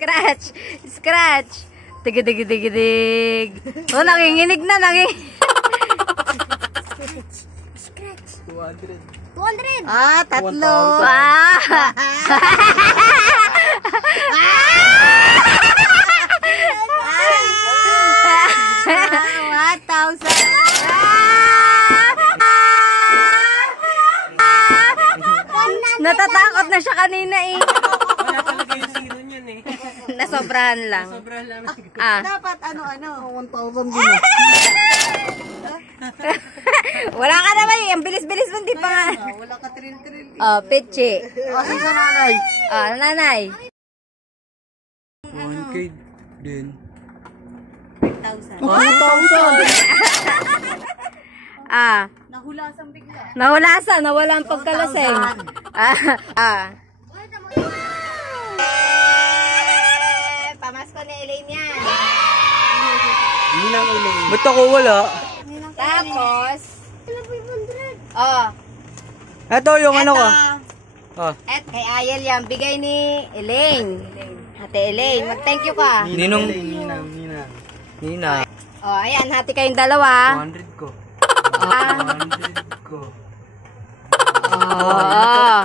Scratch. Scratch. Tig-tig-tig-tig. Oh, nanginginig na. Scratch. 200. 200. Ah, tatlo. 1,000. Ah! 1,000. Natatakot na siya kanina eh. Wala talaga yung zero niyan eh. Nasobrahan lang. Sobrang lang. Ah. Dapat ano. 1,000 din. Wala ka naman eh. Ang bilis-bilis mo, hindi pa nga. Wala ka tril-tril. Oh, peche. Kasi sa nanay. Ah, nanay. 1K din. 5,000. 1,000! Ah. Nahulasan bigla. Nahulasan, nawala ang pagkalaseng. Pamasko ni Elaine yan. Hindi nang uling. Ba't ako wala? Tapos, oh, Ito yung ano ko. Oh. et kay Ayel yan, bigay ni Elaine. Ate Elaine, mag-thank you ka. Ninong. Nina. Oh, ayan, hati kayong dalawa. 200 ko. Ah. 100 ko. Oh.